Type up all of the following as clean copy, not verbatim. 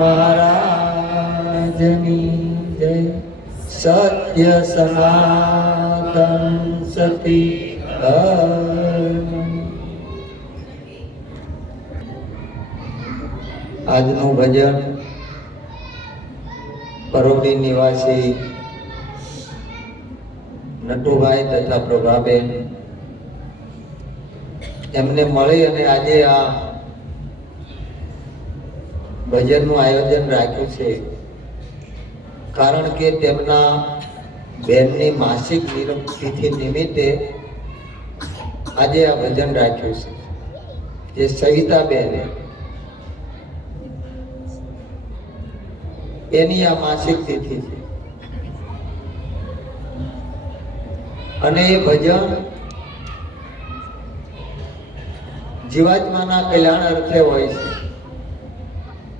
મહારાજની જય. સત્ય સનાતન સતી ધર્મ. આજનું ભજન પરોડી નિવાસી નટુભાઈ તથા પ્રભાબેન એમને મળી અને આજે આ ભજનનું આયોજન રાખ્યું છે. કારણ કે તેમના બહેનની માસિક તિથિ નિમિત્તે આજે આ ભજન રાખ્યું છે. જે સવિતા બેન એની આ માસિક તિથિ છે અને એ ભજન જીવાત્માના કલ્યાણ અર્થે હોય છે.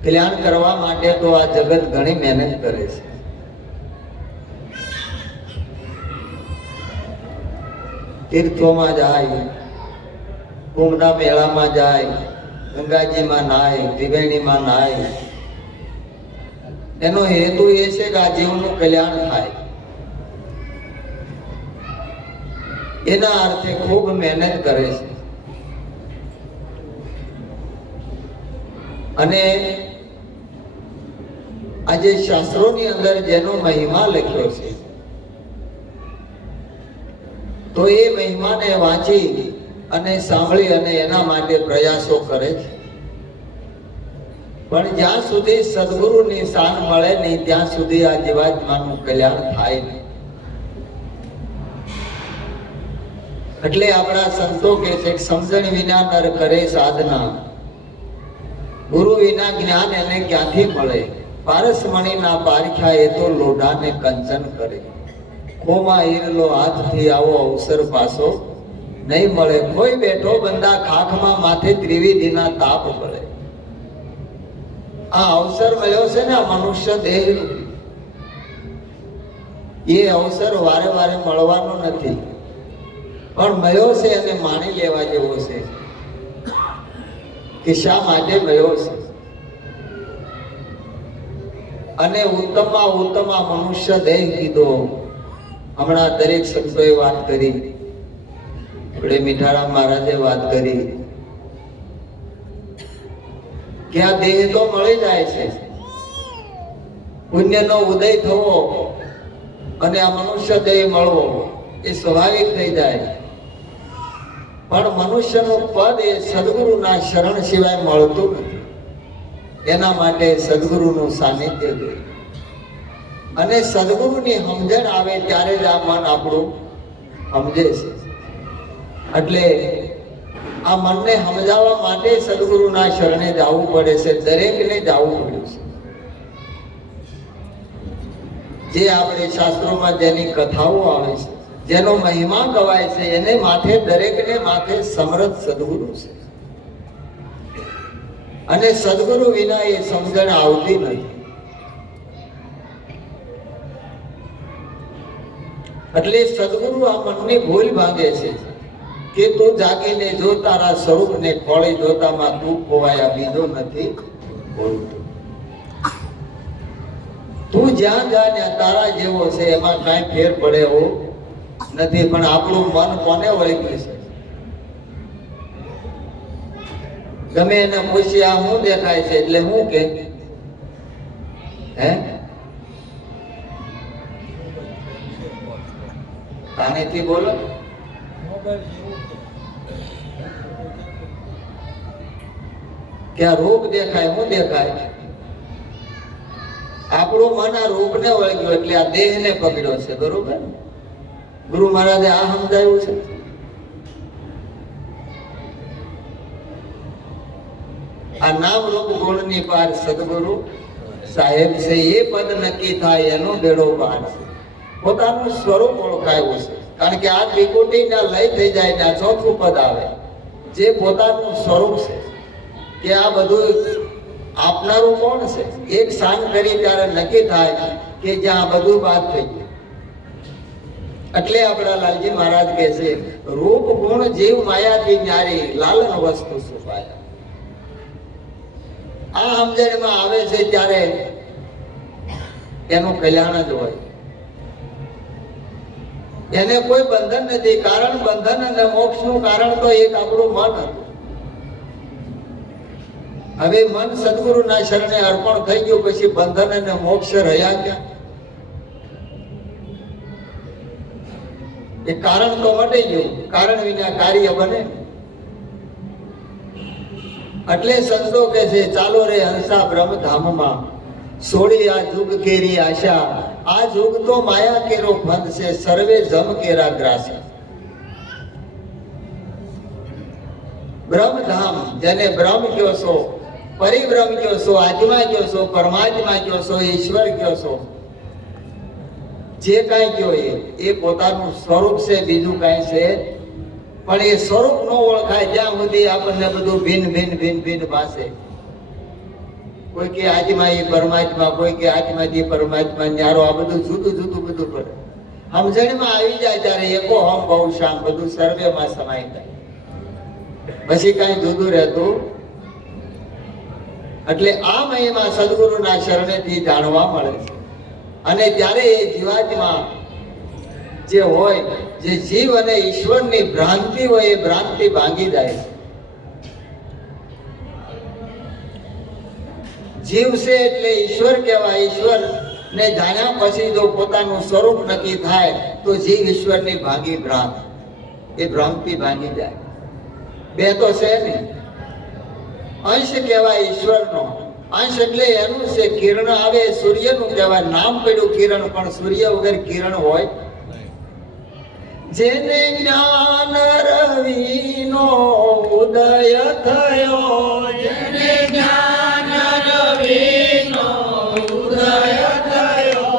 કલ્યાણ કરવા માટે તો આ જગત ઘણી મહેનત કરે છે. તીર્થોમાં જાય, કુંભના મેળામાં જાય, ગંગાજીમાં નાય, ત્રિવેણીમાં નાય. એનો હેતુ એ છે કે આ જીવનું કલ્યાણ થાય. એના અર્થે ખૂબ મહેનત કરે છે અને આજે શાસ્ત્રોની અંદર જેનો મહિમા લખ્યો છે તો એ મહિમાને વાંચી અને સાંભળી અને એના માટે પ્રયાસો કરે છે. પણ જ્યાં સુધી સદગુરુની શાન મળે નહીં ત્યાં સુધી આ જીવાત્માનું કલ્યાણ થાય નહીં. એટલે આપણા સંતો કહે છે કે સમજણ વિના નર કરે સાધના, ગુરુ વિના જ્ઞાન એને ક્યાંથી મળે. પારસમણીના પારખ્યા એ તો લોઢાને કંચન કરે. ખોમાં હીરલો હાથથી આવો અવસર પાછો નહીં મળે. કોઈ બેઠો બંદા ખાખમાં માથે ત્રિવિધિના તાપ પડે. આ અવસર મળ્યો છે ને આ મનુષ્ય દેહ, એ અવસર વારે વારે મળવાનો નથી, પણ મળ્યો છે અને માણી લેવા જેવો છે કે શા માટે મળ્યો છે. અને ઉત્તમમાં ઉત્તમ આ મનુષ્ય દેહ કીધો. હમણાં દરેક સંતોએ વાત કરી, આપણે મીઠારામ મહારાજે વાત કરી કે આ દેહ તો મળી જાય છે, પુણ્યનો ઉદય થવો અને આ મનુષ્ય દેહ મળવો એ સ્વાભાવિક થઈ જાય. પણ મનુષ્યનું પદ એ સદગુરુના શરણ સિવાય મળતું નથી. એના માટે સદગુરુનું સાનિધ્ય જોઈએ અને સદગુરુની સમજણ આવે ત્યારે જ આ મન આપણું સમજે છે. એટલે આ મનને સમજાવવા માટે સદગુરુના શરણે જવું પડે છે. દરેકને જવું પડ્યું છે. જે આપણે શાસ્ત્રોમાં જેની કથાઓ આવે છે, જેનો મહિમા ગવાય છે, એને માથે દરેકને માથે સમર્થ સદગુરુ છે. અને સદગુરુ વિના એ સમજણ આવતી નથી. એટલે સદગુરુ આ મનની ભૂલ ભાંગે છે કે તું જાગીને જો તારા સ્વરૂપને ખોળી જોતામાં તું ખોવાયા બીજો નથી બોલતો. તું જ્યાં જા ત્યાં તારા જેવો છે, એમાં કાંઈ ફેર પડે એવું નથી. પણ આપણું મન કોને વળગ્યું છે? ગમે એને પૂછી આ શું દેખાય છે એટલે હું કે હે કાનેથી બોલો. કે આ રૂપ દેખાય, શું દેખાય? આપણું મન આ રૂપને વળગ્યું એટલે આ દેહને પકડ્યો છે. બરોબર? ગુરુ મહારાજે આ સમજાયું છે. આ નામ રૂપ ગુણની પાર સદગુરુ સાહેબ છે. એ પદ નક્કી થાય એનો બેડો પાર છે. પોતાનું સ્વરૂપ ઓળખાયું છે. કારણ કે આ ત્રિકુટી ના લય થઈ જાય ને આ ચોથું પદ આવે જે પોતાનું સ્વરૂપ છે. કે આ બધું આપનારું કોણ છે? એક સાંજ કરી ત્યારે નક્કી થાય કે જ્યાં બધું બાદ થઈ ગયું. એટલે આપણા લાલજી મહારાજ કહે છે રૂપ ગુણ જીવ માયાથી ન્યારી લાલન વસ્તુ સુપાયા. આ સમજણમાં આવે છે ત્યારે એનું કલ્યાણ જ હોય. એને કોઈ બંધન નથી. કારણ બંધન અને મોક્ષનું કારણ તો એક આપણું મન હતું. હવે મન સદગુરુના શરણે અર્પણ થઈ ગયું પછી બંધન અને મોક્ષ રહ્યા ક્યાં? એ કારણ તો મટી ગયું. કારણ વિના કાર્ય બને. એટલે સંતો કહે છે ચાલો રે હંસા બ્રહ્મધામમાં, છોડી આ જુગ કેરી આશા, આ જુગ તો માયા કેરો ફંદ છે, સર્વે જમ કેરા ગ્રાસા. બ્રહ્મધામ જેને બ્રહ્મ કયો છો, પરિબ્રહ્મ કયો છો, આત્મા કયો છો, પરમાત્મા કયો છો, ઈશ્વર કયો છો, જે કાંઈ કયો એ પોતાનું સ્વરૂપ છે, બીજું કાંઈ છે. પણ એ સ્વરૂપ ન ઓળખાય ત્યાં સુધી આપણને બધું ભિન્ન ભિન્ન ભિન્ન ભિન્ન ભાષે. કોઈ કે આત્મા એ પરમાત્મા, કોઈ કે આત્મા એ પરમાત્મા, ન્યારો આ બધું જુદું જુદું બધું પડે. સમજણમાં આવી જાય ત્યારે એકો હમ બહુ શામ બધું સર્વેમાં સમાઈ જાય. પછી કાંઈ જુદું રહેતું. એટલે આ મહિમા સદગુરુના શરણેથી જાણવા મળે છે. અને ત્યારે એ જીવાત્મા જે હોય, જે જીવ અને ઈશ્વરની ભ્રાંતિ હોય, એ ભ્રાંતિ ભાંગી જાય છે. જીવ છે એટલે ઈશ્વર કહેવાય. ઈશ્વર ને જાણ્યા પછી જો પોતાનું સ્વરૂપ નક્કી થાય તો જીવ ઈશ્વરની ભાંગી ભ્રાંત, એ ભ્રાંતિ ભાંગી જાય. બે તો છે ને. અંશ કહેવાય ઈશ્વરનો. અંશ એટલે એનું છે. કિરણ આવે સૂર્યનું કહેવાય. નામ પડ્યું કિરણ, પણ સૂર્ય વગર કિરણ હોય? જેને જ્ઞાન રવિનો ઉદય થયો, જેને જ્ઞાન રવિનો ઉદય થયો,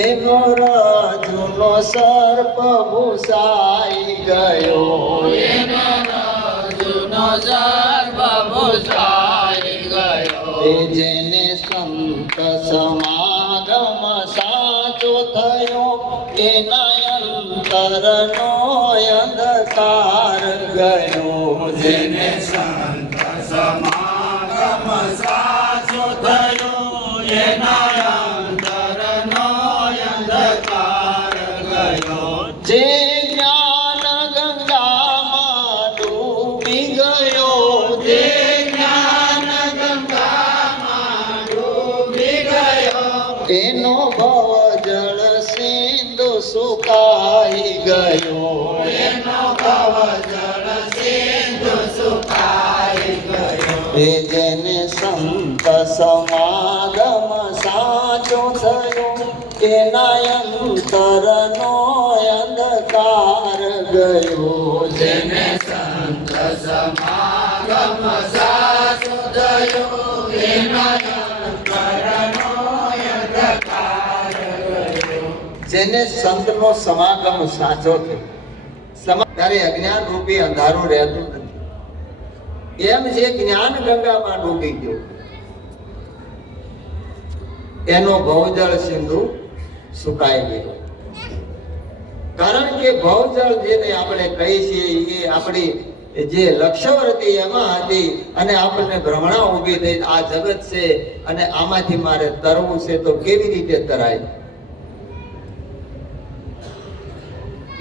એનો રાજુનો સર્પ ભૂસાઈ ગયો, એનો રાજુનો સર્પ ભૂસાઈ ગયો. જેને સંત સમાગમ સાચો થયો, એના અંતરનો અંધકાર ગયો. જેને સંત સમાગમ સાચો થયો, એના અંતરનો અંધકાર ગયો. જે જ્ઞાન ગંગામાં ડૂબી ગયો, જે જ્ઞાન ગંગામાં ડૂબી ગયો, એનો ભવ જળ સિંધુ સુકાઈ ગયો, એનો ભવ જળ સિંધુ સુકાઈ ગયો. જેને સંત સમાગમ સાચો થયો, એના અંતરનો અંધકાર ગયો. જેને સંત સમાગમ સાચો થયો, એના અંતરનો અંધકાર ગયો. જેને સંતનો સમાગમ સાચો થયો, ત્યારે અજ્ઞાન રૂપી અંધારું રહેતું નથી. એમ જે જ્ઞાન ગંગામાં ડૂબી ગયો, એનો ભવજળ સિંધુ સુકાઈ ગયો. કારણ કે ભવજળ જેને આપણે કહીએ છીએ એ આપણી જે લક્ષ્યવર્તી એમાં હતી, અને આપણને ભ્રમણા ઊભી થઈ આ જગત છે અને આમાંથી મારે તરવું છે, તો કેવી રીતે તરાય?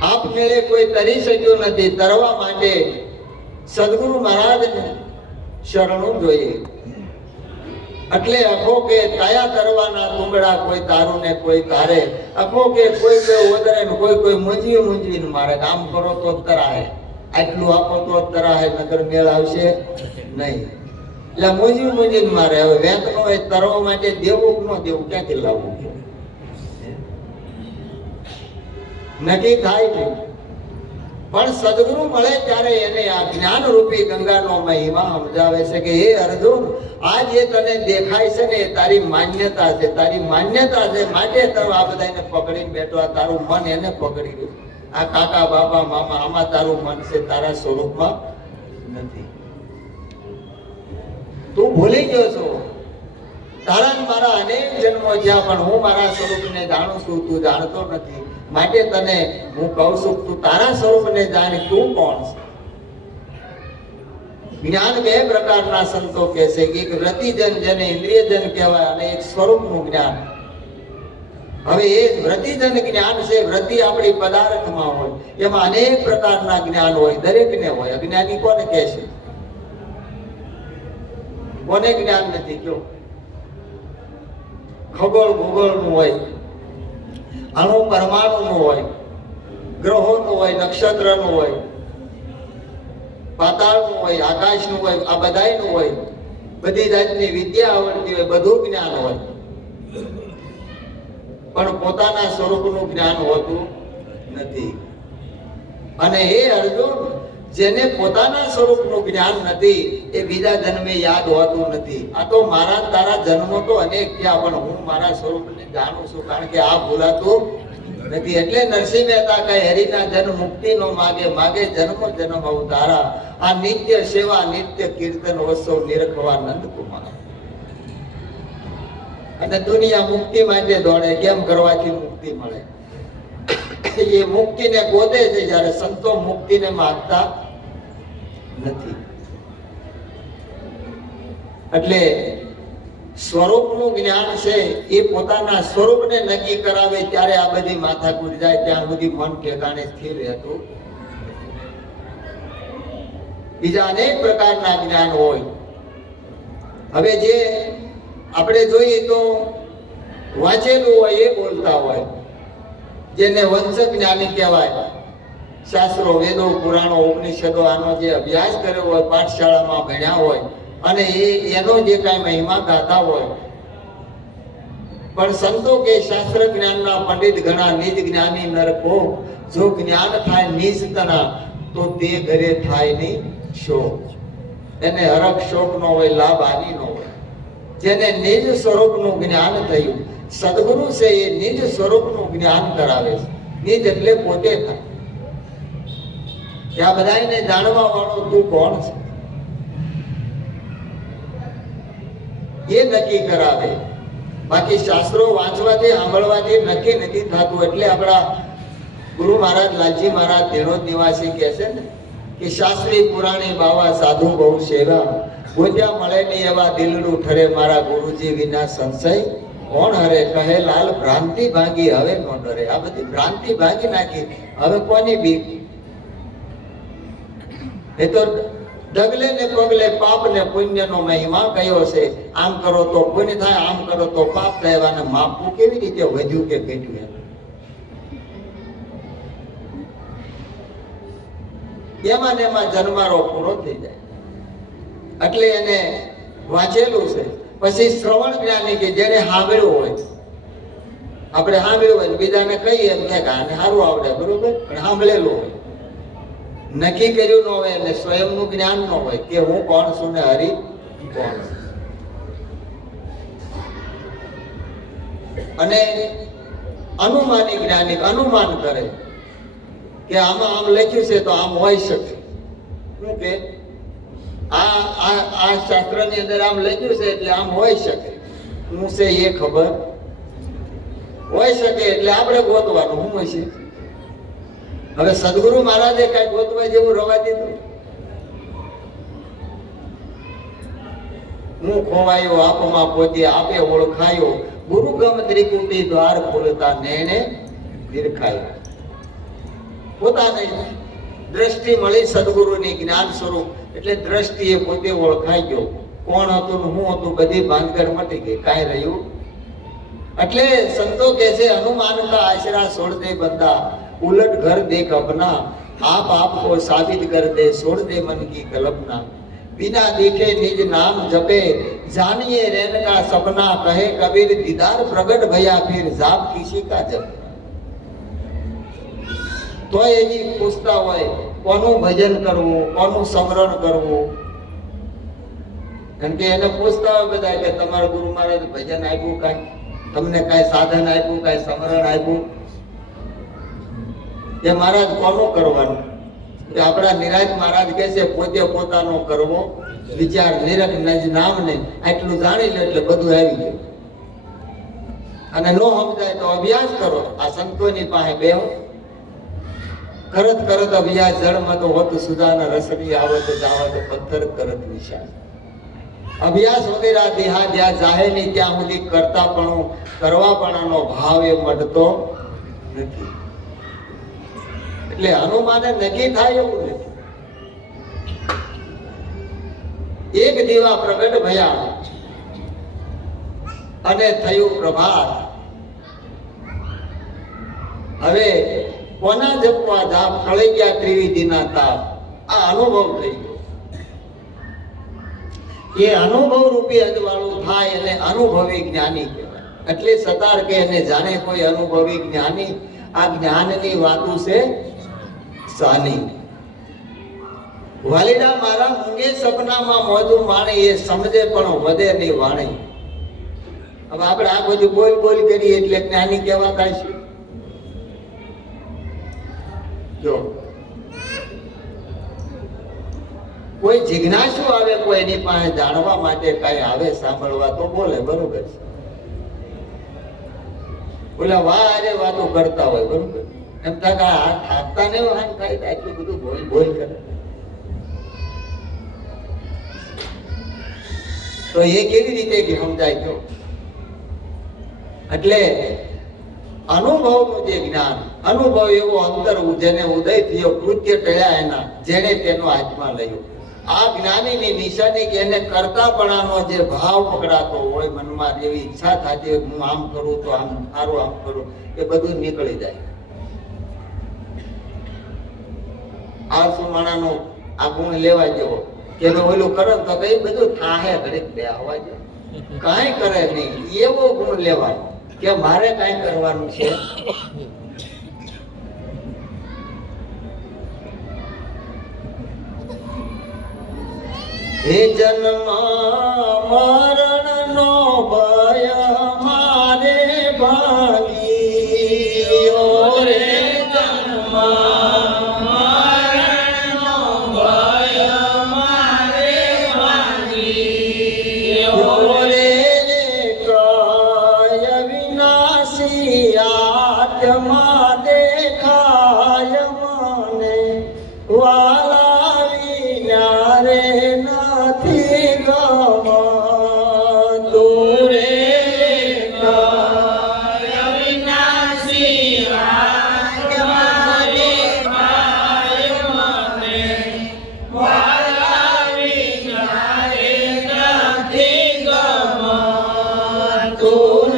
આપમેળે કોઈ તરી શક્યું નથી. તરવા માટે સદગુરુ મહારાજને શરણું જોઈએ. એટલે અખો કે કયા તરવાના તુંબડા, કોઈ તારું ને કોઈ તારે. અખો કે કોઈ ઓદરે ને કોઈ મૂંઝવીને મારે. આમ કરો તો તરાય, આટલું આપો તો તરાય, નગર મેળ આવશે નહીં. એટલે મૂંઝવીને મારે. હવે વેત નો એ તરવા માટે દેવું કે ન દેવું, ક્યાંથી લાવવું? નક્કી થાય નહીં. પણ સદગુરુ મળે ત્યારે એને આ જ્ઞાન રૂપી ગંગાનો મહિમા સમજાવે છે કે હે અર્જુન, આ જે તને દેખાય છે ને એ તારી માન્યતા છે, તારી માન્યતા છે. માટે તું આ બધાને પકડીને બેઠો. આ તારું મન એને પકડી ગયું. આ કાકા બાપા મામા આમાં તારું મન છે, તારા સ્વરૂપમાં નથી. તું ભૂલી ગયો છો. તારા મારા અનેક જન્મો જ્યાં, પણ હું મારા સ્વરૂપને જાણું છું, તું જાણતો નથી. માટે તને હું કહું છું, તું તારા સ્વરૂપને જાણે, તું કોણ છે? જ્ઞાન બે પ્રકારના સંતો કહે છે કે એક વ્રતિજન જેને ઇન્દ્રિયજન કહેવાય અને એક સ્વરૂપનું જ્ઞાન. હવે એ વ્રતિજન જ્ઞાન છે, વ્રતિ આપણી પદાર્થમાં હોય, એમાં અનેક પ્રકારના જ્ઞાન હોય, દરેકને હોય. અજ્ઞાની કોને કહે છે? કોને જ્ઞાન નથી કયો? ખગોળ ભૂગોળનું હોય, અણુ પરમાણુનું હોય, ગ્રહોનું હોય, નક્ષત્રનું હોય, પાતાળનું હોય, આકાશનું હોય, આ બધાયનું હોય. બધી જાતની વિદ્યા આવડતી હોય, બધું જ્ઞાન હોય, પણ પોતાના સ્વરૂપનું જ્ઞાન હોતું નથી. અને એ અર્જુન, જેને પોતાના સ્વરૂપનું જ્ઞાન નથી એ બીજા જન્મે યાદ હોતું નથી. આ તો મારા તારા જન્મો તો અનેક થયા, પણ હું મારા સ્વરૂપને જાણું છું, કારણ કે આ ભૂલાતું નથી. એટલે નરસિંહ મહેતા કહે, હરિના જન્મ મુક્તિ નો માગે, માગે જન્મ જન્મ અવતારા. આ નિત્ય સેવા નિત્ય કીર્તન ઉત્સવ નિરખવા નંદકુમાર. અને દુનિયા મુક્તિ માટે દોડે, કેમ કરવાથી મુક્તિ મળે? એ મુક્તિને ગોતે છે, જ્યારે સંતો મુક્તિને માંગતા નથી. એટલે સ્વરૂપનું જ્ઞાન છે એ પોતાના સ્વરૂપને નક્કી કરાવે ત્યારે આ બધી માથાકૂટ જાય, ત્યાં સુધી મન ઠેકાણે સ્થિર રહેતું. બીજા અનેક પ્રકારના જ્ઞાન હોય. હવે જે આપણે જોઈએ તો વાંચેલું હોય એ બોલતા હોય, જેને વંશક જ્ઞાની કહેવાય. શાસ્ત્રો, વેદો, પુરાણો, ઉપનિષદો આનો જે અભ્યાસ કર્યો હોય, પાઠશાળામાં ભણ્યા હોય, અને એનો જે કાંઈ મહિમા ગાતા હોય. પણ સંતો કે શાસ્ત્ર જ્ઞાનના પંડિત ઘણા, નિજ જ્ઞાની નરકો. જો જ્ઞાન થાય નિજ તના, તો તે ઘરે થાય નહીં શોક. એને હરખ શોક નો હોય, લાભ હાનિ નો હોય. જેને નિજ સ્વરૂપનું જ્ઞાન થયું, સદગુરુ છે એ નિજ સ્વરૂપનું જ્ઞાન કરાવે છે. નિજ એટલે પોતે થાય. ત્યાં બધાને જાણવા વાળો તું કોણ છે એ નક્કી કરાવે. બાકી શાસ્ત્રો વાંચવાથી, સાંભળવાથી નક્કી નથી થતું. એટલે આપણા ગુરુ મહારાજ લાલજી મહારાજ ધેણોદ નિવાસી કહે છે ને કે શાસ્ત્રી પુરાણી બાવા સાધુ બહુ સેવા, ગોત્યા મળે નહીં એવા દિલડું ઠરે, મારા ગુરુજી વિના સંશય કોણ હરે. કહે લાલ ભ્રાંતિ ભાંગી હવે નો ડરે. આ બધી ભ્રાંતિ ભાંગી નાખી, હવે કોની બીક? એ તો ડગલે ને પગલે પાપ ને પુણ્ય નો મહિમા કયો છે. આમ કરો તો પુણ્ય થાય, આમ કરો તો પાપ થાય. અને માપવું કેવી રીતે વધ્યું કે ઘટ્યું? એમાં ને એમાં જન્મારો પૂરો થઈ જાય. એટલે એને વાંચેલું છે. પછી શ્રવણ જ્ઞાની કે જેને સાંભળ્યું હોય, આપણે સાંભળ્યું હોય બીજાને કહીએ એમ કે આને સારું આવડે, બરોબર, પણ સાંભળેલું હોય, નક્કી કર્યું ન હોય, અને સ્વયંનું જ્ઞાન ન હોય કે હું કોણ છું ને હરિ કોણ છું. અને અનુમાની જ્ઞાની અનુમાન કરે કે આમાં આમ લખ્યું છે તો આમ હોઈ શકે. શું કે આ શાસ્ત્રની અંદર આમ લખ્યું છે એટલે આમ હોઈ શકે. શું છે એ ખબર હોઈ શકે, એટલે આપણે ગોતવાનું શું હોય છે. હવે સદગુરુ મહારાજે કઈ ગોતવા જેવું રવા દીધું? હું ખોવાયો આપમાં પોતે, આપે ઓળખાયો, ગુરુગમ ત્રિકુટી દ્વાર ખોલતા નેણે દીર્ઘાયો. પોતાને દ્રષ્ટિ મળી સદગુરુની, જ્ઞાન સ્વરૂપ એટલે દ્રષ્ટિએ પોતે ઓળખાઈ ગયો. કોણ હતું ને શું હતું, બધી ભાંગર મટી ગઈ, કાંઈ રહ્યું. એટલે સંતો કહે છે હનુમાન કા આશરા છોડ દે બંદા, ઉલટ ઘર દેખ अपना, आप आपको साबित कर दे, छोड़ दे मन की कल्पना, बिना देखे निज नाम जपे, जानिए रैन का सपना, कहे कबीर दीदार प्रगट भया फिर जाप किसी का जप. તો એની પૂછતા હોય કોનું ભજન કરવું, કોનું સ્મરણ કરવું. કારણ કે એને પૂછતા હોય બધા કે તમારા ગુરુ મહારાજ ભજન આપ્યું, કાંઈ તમને કાંઈ સાધન આપ્યું, કાંઈ સ્મરણ આપ્યું? એ મહારાજ કોનું કરવાનું? આપણા નિરાજ મહારાજ કહે છે પોતે પોતાનો કરવો વિચાર, નિરખ નિજ નામને આટલું જાણી લે એટલે બધું આવી ગયું. અને નો સમજાય તો અભ્યાસ કરો, આ સંતોની પાસે બેહો. કરત કરત અભ્યાસ જળમાં તો હોત સુદાના રસની આવત જાવત પથ્થર કરત વિશાળ. અભ્યાસ વગેરે દેહા જ્યાં જાહે નહીં ત્યાં સુધી કરતાપણું કરવાપણાનો ભાવ એ મટતો નથી. એટલે હનુમાને નક્કી થાય એવું નથી. એક દીવા પ્રગટ ભયા અને થયું પ્રભાત. હવે કોના જપવા જાપ ટળી ગયા ત્રિવિધિના તાપ. આ અનુભવ થઈ ગયો. એ અનુભવ રૂપી અજવાળું થાય અને અનુભવી જ્ઞાની કહેવાય. એટલે સતાર કે એને જાણે કોઈ અનુભવી જ્ઞાની. આ જ્ઞાનની વાતું છે સાની. વાલીડા મારા મૂંગે સપનામાં મોજું માણે એ સમજે પણ વધે નહીં વાણી. હવે આપણે આ બધું બોલ બોલ કરીએ એટલે જ્ઞાની કહેવાતા છે. જો કોઈ જિજ્ઞાસુ આવે કોઈ એની પાસે જાણવા માટે કઈ આવે સાંભળવા તો બોલે, બરોબર છે. ઓલા વારે વાતો કરતા હોય, બરોબર. એમ થાકતા ને આટલું બધું બોલ બોલ કરે તો એ કેવી રીતે સમજાય? ગયો એટલે અનુભવનું જે જ્ઞાન, અનુભવ એવો અંતર જેને ઉદય થયો, કૃત્ય ટળ્યા એના, જેને તેનો હાથમાં લયો. આ જ્ઞાનીની નિશાની કે એને કરતાપણાનો જે ભાવ પકડાતો હોય, મનમાં જેવી ઈચ્છા થતી હોય હું આમ કરું તો આમ સારું, આમ કરું, એ બધું નીકળી જાય. આળસુ માણાનો આ ગુણ લેવા જેવો કે ઓલું કરો તો કઈ બધું થાહે ઘડીક બે આવવા જેવું, કાંઈ કરે નહીં એવો ગુણ લેવાનો કે મારે કાંઈ કરવાનું છે. હે જન્મ મરણ નો ભય મારે ભાગી રે. જન્મ મરણ નો ભય મારે ભાગી રે. કાય વિનાશી આત્મા દેખાય મને વાલા વિના રે નથી ગમતું રે. કાય વિનાશી આત્મા દેખાય મને વાલા વિના રે નથી ગમતું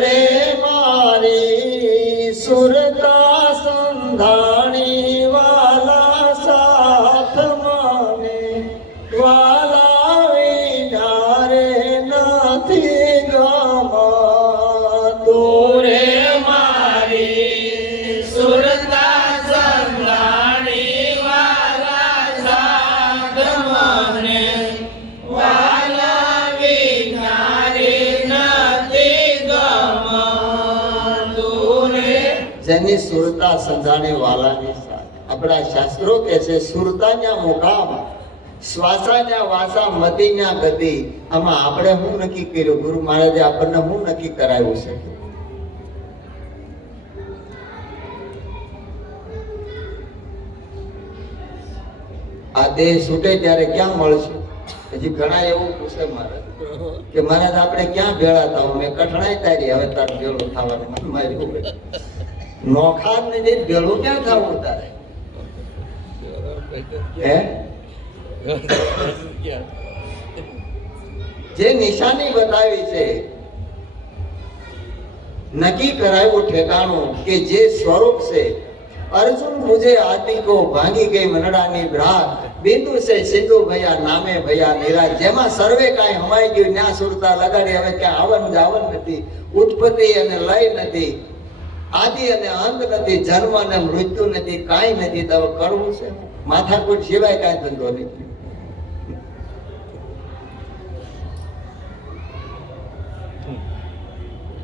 રે. મારી સુરતા સંધાણી વાલા સાથ મને વાલા વિના રે નથી ગમતું રે. મારી સુરતા સંધાણી વાલા સાથ મને વાલા વિના રે નથી ગમતું રે. જેની સુરતા સંધાણી વાલાની સાથ. આપણા શાસ્ત્રો કે છે સુરતાના મુકામ શ્વાસાના વાસા મતીના ગતિ. આમાં આપણે શું નક્કી કર્યું? ગુરુ મહારાજે આપણને શું નક્કી કરાવ્યું છે? આ દેહ છૂટે ત્યારે ક્યાં મળશે? હજી ઘણા એવું પૂછે મહારાજ કે મહારાજ આપણે ક્યાં ભેળા થાવ? મેં કઠણાઈ તારી, હવે તાર ભેળું થવાનું માર્યું. નોખા ને જે ભેળું ક્યાં થવું તારે? હે જે નિશાની બતાવી છે, નક્કી કરાયું ઠેકાણું કે જે સ્વરૂપ છે. અર્જુન મુझे आदि को भांगी गई मनડાની ભ્રાત, બિંદુ છે સિંધુ ભયા નામે ભયા નિરાજ. જેમાં સર્વે કાંઈ હમાઈ ગયું ન્યા સુરતા લગાડી. હવે ક્યાં આવન જાવન નથી, ઉત્પત્તિ અને લય નથી, આદિ અને અંત નથી, જન્મ અને મૃત્યુ નથી, કાંઈ નથી. તો કરવું છે માથાકૂટ સિવાય કાંઈ ધંધો નથી.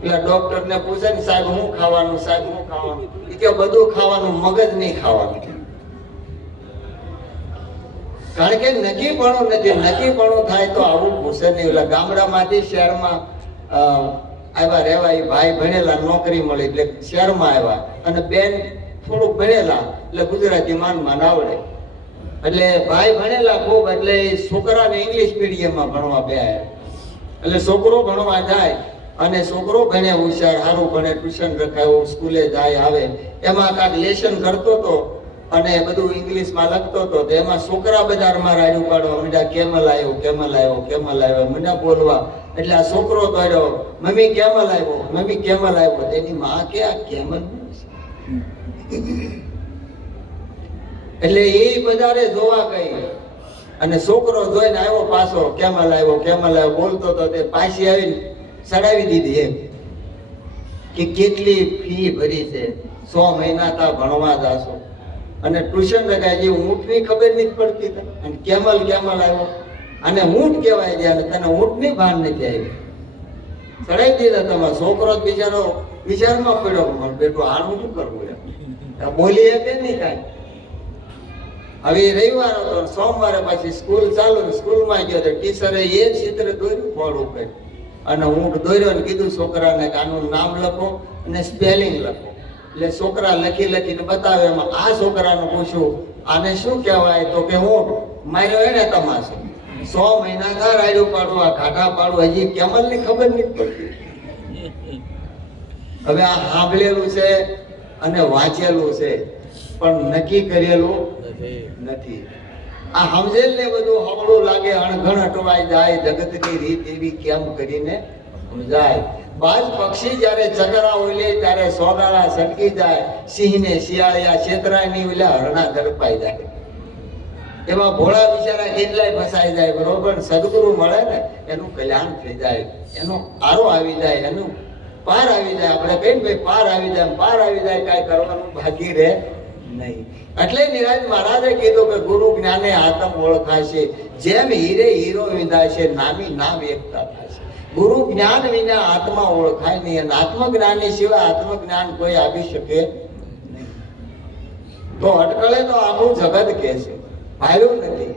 પેલા ડોક્ટર ને પૂછે ને સાહેબ હું ખાવાનું, સાહેબ હું ખાવાનું, કે બધું ખાવાનું, મગજ નહીં ખાવાનું. કારણ કે નક્કીપણું નથી. નક્કીપણું થાય તો આવું પૂછે નહીં. ઓલા ગામડામાંથી શહેરમાં આવ્યા રહેવા, એ ભાઈ ભણેલા, નોકરી મળી એટલે શહેરમાં આવ્યા અને બેન થોડુંક ભણેલા એટલે ગુજરાતી માન આવડે. એટલે ભાઈ ભણેલા ખૂબ એટલે છોકરાને ઇંગ્લિશ મીડિયમમાં ભણવા બેહાય. એટલે છોકરો ભણવા જાય અને છોકરો ભણે હોશિયાર, સારું ભણે, ટ્યુશન રખાયો, સ્કૂલે જાય આવે, એમાં કાંઈક લેસન કરતો હતો અને બધું ઇંગ્લિશમાં લખતો હતો. તો એમાં છોકરા બજારમાં રાડ્યું પાડવા મીડા, કેમલ આવ્યો, કેમલ આવ્યો, કેમલ આવ્યો, મીડા બોલવા. એટલે આ છોકરો દોડ્યો, મમ્મી કેમલ આવ્યો, મમ્મી કેમલ આવ્યો. તેની માં કે આ કેમલ એટલે એ બજારે જોવા ગઈ અને છોકરો જોઈને આવ્યો પાછો, કેમલ આવ્યો, કેમલ આવ્યો બોલતો હતો. તે પાછી આવીને ચડાવી દીધી એમ કે કેટલી ફી ભરી છે, 100 મહિના તા ભણવા જાશો અને ટ્યુશન લગાય જે ઊંટની ખબર નથી પડતી. અને કેમલ કેમલ આવ્યો અને ઊંટ કહેવાય છે અને તને ઊંટની ભાન નથી આવી. ચડાવી દીધા. તમારો છોકરો બિચારો વિચારમાં પડ્યો, મને બેટો આનું શું કરવું એમ બોલી હતી નહીં કાંઈ. હવે રવિવાર હતો, સોમવારે પાછી સ્કૂલ ચાલુ, સ્કૂલમાં ગયો તો ટીચરે એ ચિત્ર દોર્યું બોર્ડ ઉપર અને ઊંટ દોર્યો અને કીધું છોકરાને કે આનું નામ લખો અને સ્પેલિંગ લખો. એટલે છોકરા લખી લખીને બતાવે. એમાં આ છોકરાને પૂછ્યું આને શું કહેવાય? તો કે ઊંટ. માર્યો એને તમાશો. 100 મહિના ઘર આડ્યું પાડું, આ ઘાટા પાડું, હજી કેમલ ની ખબર નથી પડતી. હવે આ સાંભળેલું છે અને વાંચેલું છે પણ નક્કી કરેલું નથી. આ સમજેલ ને બધું હવળું લાગે, અણઘણ અટવાઈ જાય, જગતની રીત એવી કેમ કરીને સમજાય. બાજ પક્ષી જયારે ચકરા ઓલે ત્યારે સોનારા સટકી જાય, સિંહ ને શિયાળિયા છેતરાય ની ઓલા હરણા ઝડપાઈ જાય. એમાં ભોળા બિચારા કેટલાય ફસાઈ જાય. બરોબર, સદગુરુ મળે ને એનું કલ્યાણ થઈ જાય, એનો આરો આવી જાય, એનું પાર આવી જાય. આપણે કહીએ ભાઈ પાર આવી જાય, પાર આવી જાય, કાંઈ કરવાનું બાકી રહે નહીં. એટલે નિરાજ મહારાજે કીધું કે ગુરુ જ્ઞાને આત્મ ઓળખાશે, જેમ હીરે હીરો વિંધાશે, નામી નામ એકતા થશે. ગુરુ જ્ઞાન વિના આત્મા ઓળખાય નહીં અને આત્મજ્ઞાની સિવાય આત્મજ્ઞાન કોઈ આપી શકે નહીં. તો અટકળે તો આખું જગત કહે છે, ભાવ્યું નથી,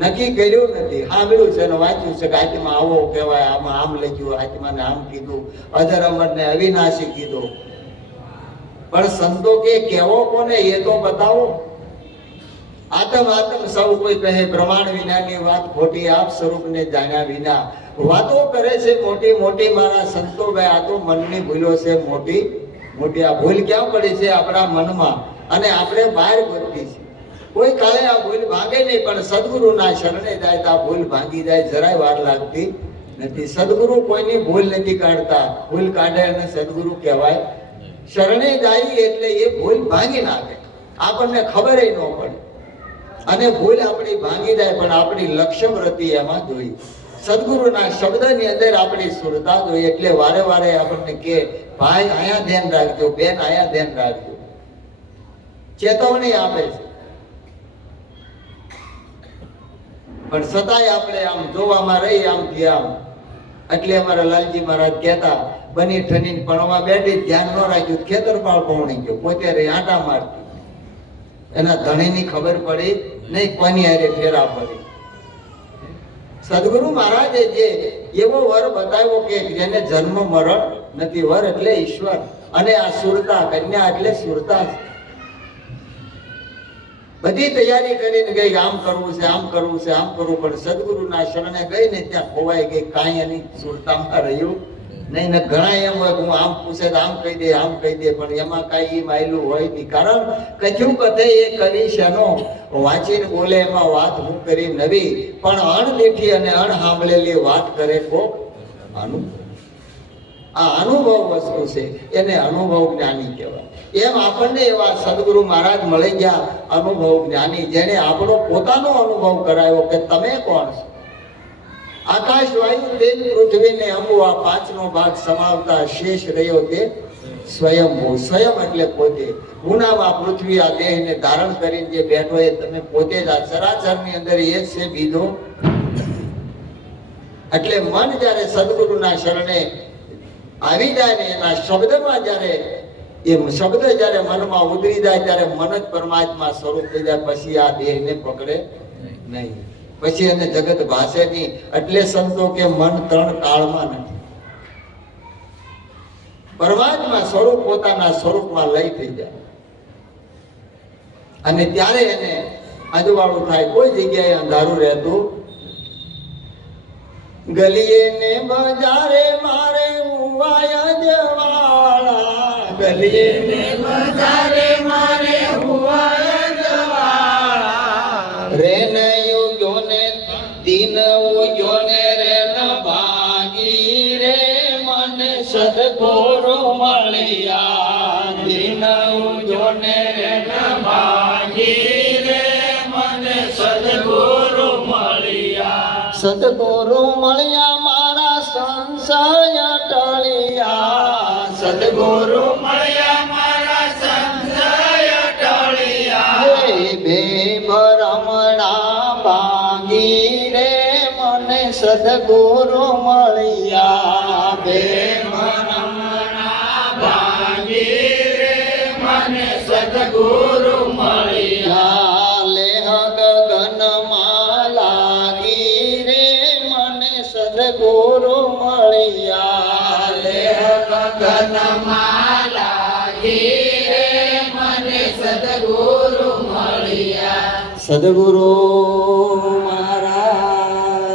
નક્કી કર્યું નથી, સાંભળ્યું છે ને વાંચ્યું છે કે આત્મા આવો કહેવાય, આમાં આમ લખ્યું, આત્માને આમ કીધું, અજર અમર ને અવિનાશી કીધું. પણ સંતો કે કેવો કોને એ તો બતાવો. આતમ આતમ સૌ કોઈ કહે, પ્રમાણ વિનાની વાત ખોટી, આપ સ્વરૂપને જાણ્યા વિના વાતો કરે છે મોટી મોટી. મારા સંતો ભાઈ આ તો મનની ભૂલો છે મોટી મોટી. આ ભૂલ ક્યાં પડી છે? આપણા મનમાં, અને આપણે બહાર ગોતવી છે. કોઈ કાળે આ ભૂલ ભાંગે નહીં, પણ સદગુરુના શરણે જાય તો આ ભૂલ ભાંગી જાય, જરાય વાર લાગતી નથી. સદગુરુ કોઈની ભૂલ નથી કાઢતા, ભૂલ કાઢે અને સદગુરુ કહેવાય. શરણે જાય એટલે એ ભૂલ ભાંગી નાખે, આપણને ખબર ન પડે અને ભૂલ આપણી ભાંગી જાય, પણ આપણી લક્ષ્યવ્રતિ એમાં જોઈ. સદગુરુના શબ્દની અંદર આપણી સુરતા જોઈ. એટલે વારે વારે આપણને કે ભાઈ આયા ધ્યાન રાખજો, બેન આયા ધ્યાન રાખજો, ચેતવણી આપે છે. પણ છતાંય આપણે આમ જોવામાં રહી આમથી આમ. એટલે અમારા લાલજી મહારાજ કહેતા, બની ઠનીને ભણવા બેઠી, ધ્યાન ન રાખ્યું, ખેતરપાળ પહોંચી ગયો, પોતે રહી આંટા મારતી. એના ધણીની ખબર પડી નહીં, કોની હારે ફેરા પડી. સદગુરુ મહારાજે જે એવો વર બતાવ્યો કે જેને જન્મ મરણ નથી. વર એટલે ઈશ્વર અને આ સુરતા, કન્યા એટલે સુરતા. બધી તૈયારી કરીને ગઈ, આમ કરવું છે, આમ કરવું છે, આમ કરવું, પણ સદગુરુના શરણે ગઈ ને ત્યાં ખોવાઈ ગઈ. કાંઈ એની સુરતામાં રહ્યું નહીં. ને ઘણા એમ હોય હું આમ પૂછે તો આમ કહી દે, આમ કહી દે, પણ એમાં કાંઈ માયલું હોય નહીં. કારણ કથ્યું કથે એ કરી શેનો, વાંચીને બોલે એમાં વાત હું કરી નવી, પણ અણદેખી અને અણસાંભળેલી વાત કરે કોક અનુભવ. આ અનુભવ વસ્તુ છે, એને અનુભવ જ્ઞાની કહેવાય. એમ આપણને એવા સદગુરુ મહારાજ મળી ગયા, અનુભવ જ્ઞાની, જેને આપણો પોતાનો અનુભવ કરાયો કે તમે કોણ છો. આકાશ, વાયુ, તેજ, પૃથ્વી ને અંબુ, આ 5નો ભાગ સમાવતા શેષ રહ્યો તે સ્વયંભૂ. સ્વયં એટલે પોતે. ગુનામાં પૃથ્વી આ દેહને ધારણ કરીને જે બેઠો એ તમે પોતે જ. આ ચરાચરની અંદર એ છે, બીજો. એટલે મન જ્યારે સદગુરુના શરણે આવી જાય ને એના શબ્દમાં જ્યારે એ શબ્દ જ્યારે મનમાં ઉતરી જાય ત્યારે મન જ પરમાત્મા સ્વરૂપ થઈ જાય. પછી આ દેહને પકડે નહીં, પછી એને જગત ભાષે નહીં. એટલે સંતો કે મન 3 કાળમાં નથી. પરમાત્મા સ્વરૂપ પોતાના સ્વરૂપમાં લઈ થઈ જાય. અને ત્યારે એને અજવાળું થાય, કોઈ જગ્યાએ અંધારું રહેતું. ગલીએ ને બજારે મારે હુવાયા જવાળા, ગલીએ ને બજારે મારે હુવાયા જવાળા. રેન યુગ્યો ને દિન ઉગ્યો ને રેન ભાગી રે, મને સદગુરુ મળ્યા. દિન ઉગ્યો ને રેન ભાગી રે મને સદગુરુ મળ્યા. સદગુરુ મળ્યા મારા સંશય ટળ્યા. સદગુરુ મળ્યા મારા સંશય ટળ્યા. હે બે ભરમણા ભાગી રે, મને સદગુરુ મળ્યા. બે ભરમણા ભાગી રે મને સદગુરુ મળ્યા. લેહ ગગનમાં લાગી રે, મને સદગુરુ મળ્યા. લેહ ગગનમાં લાગી રે મને સદગુરુ મળ્યા. સદગુરુ મહારાજની